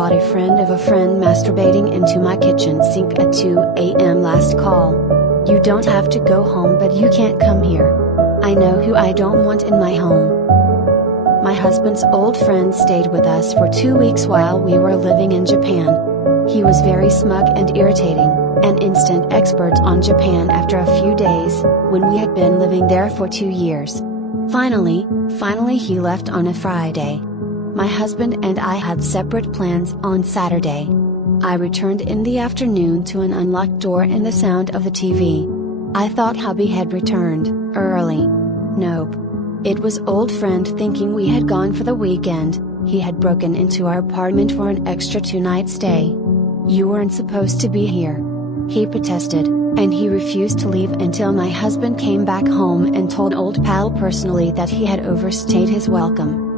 caught a friend of a friend masturbating into my kitchen sink at 2 a.m. Last call. You don't have to go home, but you can't come here. I know who I don't want in my home. My husband's old friend stayed with us for 2 weeks while we were living in Japan. He was very smug and irritating, an instant expert on Japan after a few days, when we had been living there for 2 years. Finally he left on a Friday. My husband and I had separate plans on Saturday. I returned in the afternoon to an unlocked door and the sound of the TV. I thought hubby had returned early. Nope. It was old friend thinking we had gone for the weekend. He had broken into our apartment for an extra 2-night stay. You weren't supposed to be here. He protested, and he refused to leave until my husband came back home and told old pal personally that he had overstayed his welcome.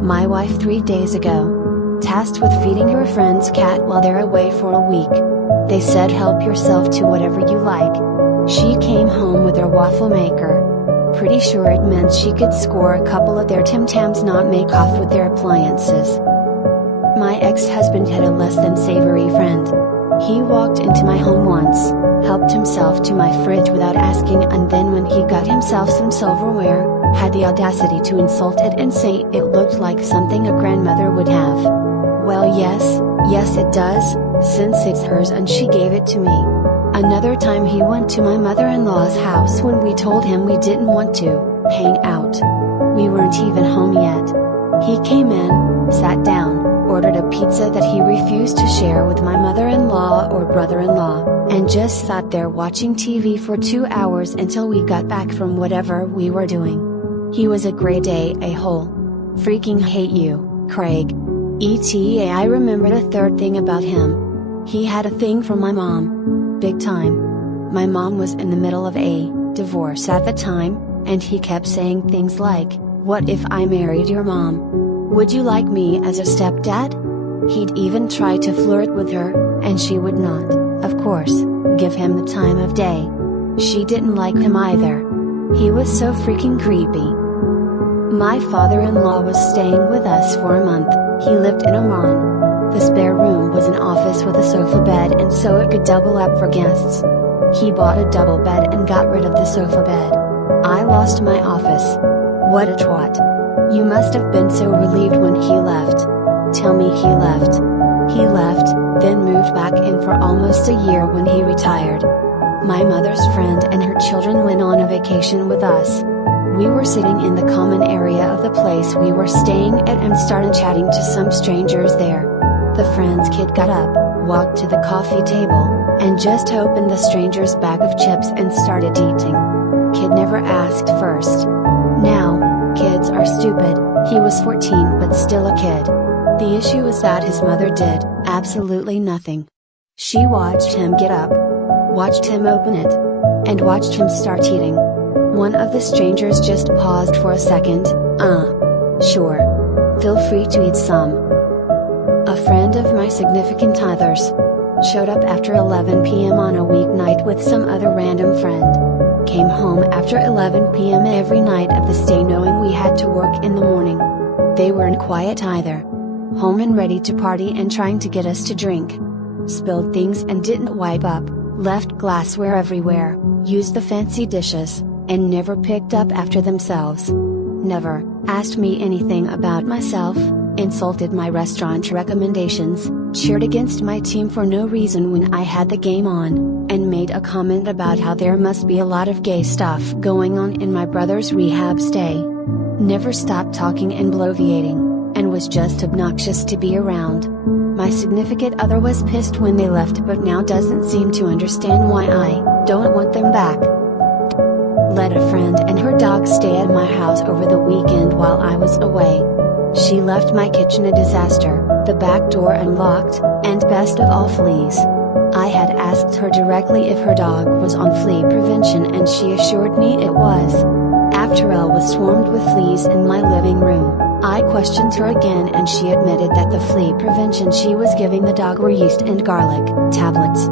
My wife 3 days ago, tasked with feeding her friend's cat while they're away for a week. They said help yourself to whatever you like. She came home with her waffle maker. Pretty sure it meant she could score a couple of their Tim Tams not make off with their appliances. My ex-husband had a less than savory friend. He walked into my home once, helped himself to my fridge without asking, and then when he got himself some silverware, had the audacity to insult it and say it looked like something a grandmother would have. Well, yes it does, since it's hers and she gave it to me. Another time he went to my mother-in-law's house when we told him we didn't want to hang out. We weren't even home yet. He came in, sat down, ordered a pizza that he refused to share with my mother-in-law or brother-in-law, and just sat there watching TV for 2 hours until we got back from whatever we were doing. He was a grade A a-hole. Freaking hate you, Craig. ETA. I remembered a third thing about him. He had a thing for my mom. Big time. My mom was in the middle of a divorce at the time, and he kept saying things like, "What if I married your mom? Would you like me as a stepdad?" He'd even try to flirt with her, and she would not, of course, give him the time of day. She didn't like him either. He was so freaking creepy. My father-in-law was staying with us for a month. He lived in Oman. The spare room was an office with a sofa bed, and so it could double up for guests. He bought a double bed and got rid of the sofa bed. I lost my office. What a twat. You must have been so relieved when he left. Tell me he left. He left, then moved back in for almost a year when he retired. My mother's friend and her children went on a vacation with us. We were sitting in the common area of the place we were staying at and started chatting to some strangers there. The friend's kid got up, walked to the coffee table, and just opened the stranger's bag of chips and started eating. Kid never asked first. Now, kids are stupid. He was 14 but still a kid. The issue is that his mother did absolutely nothing. She watched him get up, watched him open it, and watched him start eating. One of the strangers just paused for a second. Sure. Feel free to eat some. A friend of my significant other's showed up after 11 p.m. on a weeknight with some other random friend. Came home after 11 p.m. every night of the stay knowing we had to work in the morning. They weren't quiet either. Home and ready to party and trying to get us to drink. Spilled things and didn't wipe up, left glassware everywhere, used the fancy dishes, and never picked up after themselves. Never asked me anything about myself, insulted my restaurant recommendations, cheered against my team for no reason when I had the game on, and made a comment about how there must be a lot of gay stuff going on in my brother's rehab stay. Never stopped talking and bloviating, and was just obnoxious to be around. My significant other was pissed when they left but now doesn't seem to understand why I don't want them back. Let a friend and her dog stay at my house over the weekend while I was away. She left my kitchen a disaster, the back door unlocked, and best of all, fleas. I had asked her directly if her dog was on flea prevention and she assured me it was. After all was swarmed with fleas in my living room, I questioned her again and she admitted that the flea prevention she was giving the dog were yeast and garlic tablets.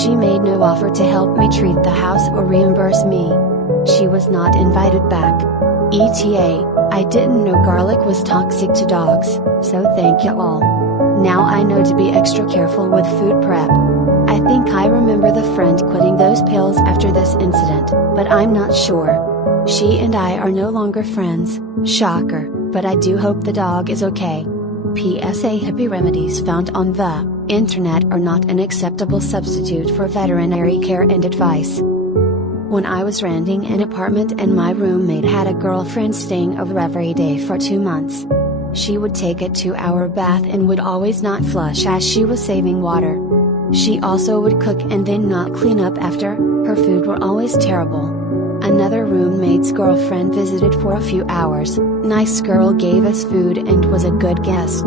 She made no offer to help me treat the house or reimburse me. She was not invited back. ETA, I didn't know garlic was toxic to dogs, so thank you all. Now I know to be extra careful with food prep. I think I remember the friend quitting those pills after this incident, but I'm not sure. She and I are no longer friends, shocker, but I do hope the dog is okay. PSA: hippie remedies found on the internet are not an acceptable substitute for veterinary care and advice. When I was renting an apartment and my roommate had a girlfriend staying over every day for 2 months. She would take a 2-hour bath and would always not flush as she was saving water. She also would cook and then not clean up after. Her food were always terrible. Another roommate's girlfriend visited for a few hours. Nice girl, gave us food and was a good guest.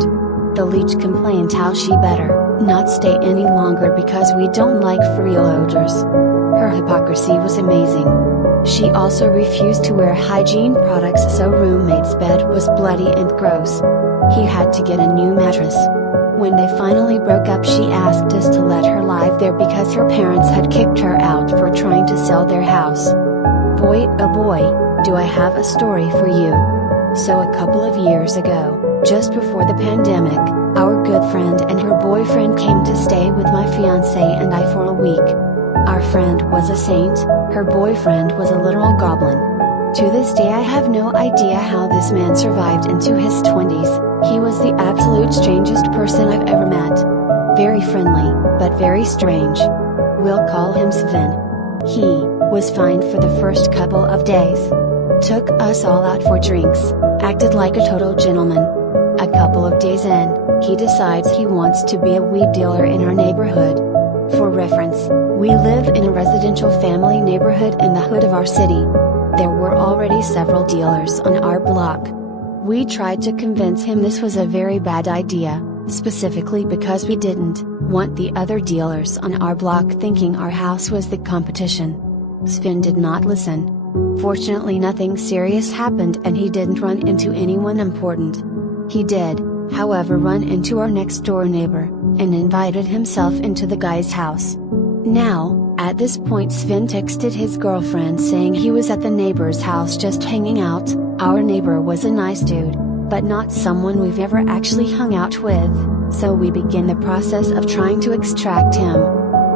The leech complained how she better not stay any longer because we don't like freeloaders. Her hypocrisy was amazing. She also refused to wear hygiene products, so roommate's bed was bloody and gross. He had to get a new mattress. When they finally broke up, she asked us to let her live there because her parents had kicked her out for trying to sell their house. Boy, oh boy, do I have a story for you. So a couple of years ago, just before the pandemic, our good friend and her boyfriend came to stay with my fiance and I for a week. Our friend was a saint, her boyfriend was a literal goblin. To this day I have no idea how this man survived into his 20s, he was the absolute strangest person I've ever met. Very friendly, but very strange. We'll call him Sven. He was fine for the first couple of days. Took us all out for drinks, acted like a total gentleman. A couple of days in, he decides he wants to be a weed dealer in our neighborhood. For reference, we live in a residential family neighborhood in the hood of our city. There were already several dealers on our block. We tried to convince him this was a very bad idea, specifically because we didn't want the other dealers on our block thinking our house was the competition. Sven did not listen. Fortunately, nothing serious happened and he didn't run into anyone important. He did, however, run into our next door neighbor, and invited himself into the guy's house. Now, at this point, Sven texted his girlfriend saying he was at the neighbor's house just hanging out. Our neighbor was a nice dude, but not someone we've ever actually hung out with, so we begin the process of trying to extract him.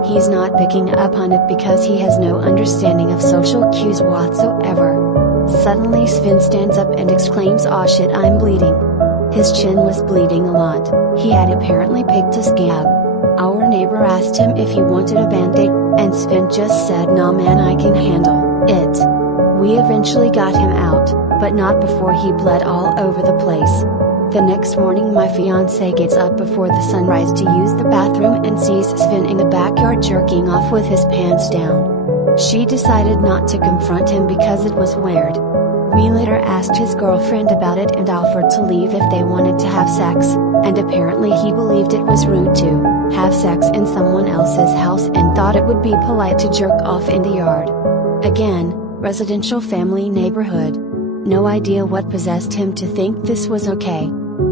He's not picking up on it because he has no understanding of social cues whatsoever. Suddenly Sven stands up and exclaims, "Aw shit, I'm bleeding." His chin was bleeding a lot, he had apparently picked a scab. Our neighbor asked him if he wanted a band-aid, and Sven just said, "Nah man, I can handle it." We eventually got him out, but not before he bled all over the place. The next morning my fiancé gets up before the sunrise to use the bathroom and sees Sven in the backyard jerking off with his pants down. She decided not to confront him because it was weird. We later asked his girlfriend about it and offered to leave if they wanted to have sex, and apparently he believed it was rude to have sex in someone else's house and thought it would be polite to jerk off in the yard. Again, residential family neighborhood. No idea what possessed him to think this was okay.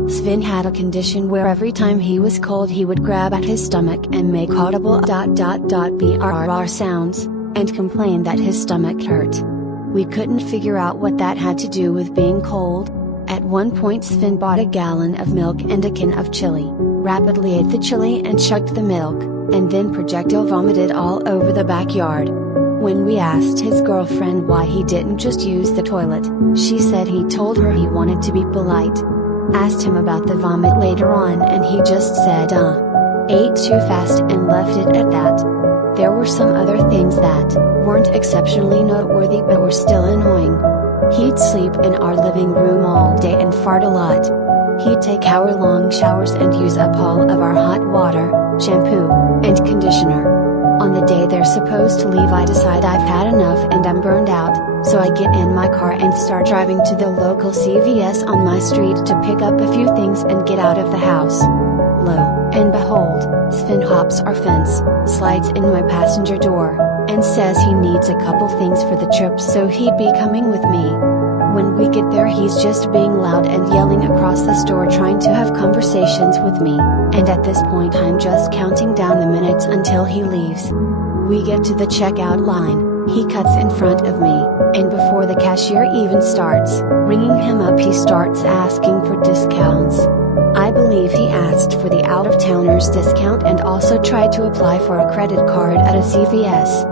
Sven had a condition where every time he was cold he would grab at his stomach and make audible brrr sounds, and complain that his stomach hurt. We couldn't figure out what that had to do with being cold. At one point Sven bought a gallon of milk and a can of chili, rapidly ate the chili and chugged the milk, and then projectile vomited all over the backyard. When we asked his girlfriend why he didn't just use the toilet, she said he told her he wanted to be polite. Asked him about the vomit later on and he just said ate too fast and left it at that. There were some other things that weren't exceptionally noteworthy but were still annoying. He'd sleep in our living room all day and fart a lot. He'd take hour-long showers and use up all of our hot water, shampoo, and conditioner. On the day they're supposed to leave I decide I've had enough and I'm burned out, so I get in my car and start driving to the local CVS on my street to pick up a few things and get out of the house. Lo and behold, Sven hops our fence, slides in my passenger door, and says he needs a couple things for the trip so he'd be coming with me. When we get there he's just being loud and yelling across the store trying to have conversations with me, and at this point I'm just counting down the minutes until he leaves. We get to the checkout line, He cuts in front of me, and before the cashier even starts ringing him up, he starts asking for discounts. I believe he asked for the out-of-towners discount and also tried to apply for a credit card at a CVS.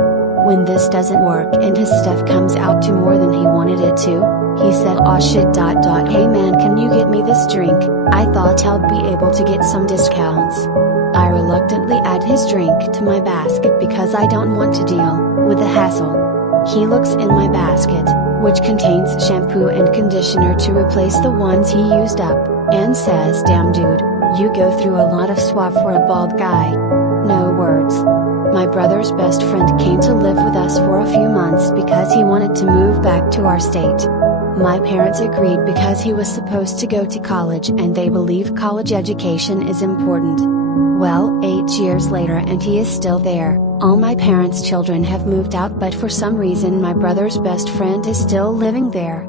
When this doesn't work and his stuff comes out to more than he wanted it to, he said, "Aw shit. Hey man, can you get me this drink? I thought I'd be able to get some discounts." I reluctantly add his drink to my basket because I don't want to deal with the hassle. He looks in my basket, which contains shampoo and conditioner to replace the ones he used up, and says, "Damn dude, you go through a lot of swab for a bald guy." No words. My brother's best friend came to live with us for a few months because he wanted to move back to our state. My parents agreed because he was supposed to go to college and they believe college education is important. Well, 8 years later and he is still there. All my parents' children have moved out, but for some reason my brother's best friend is still living there.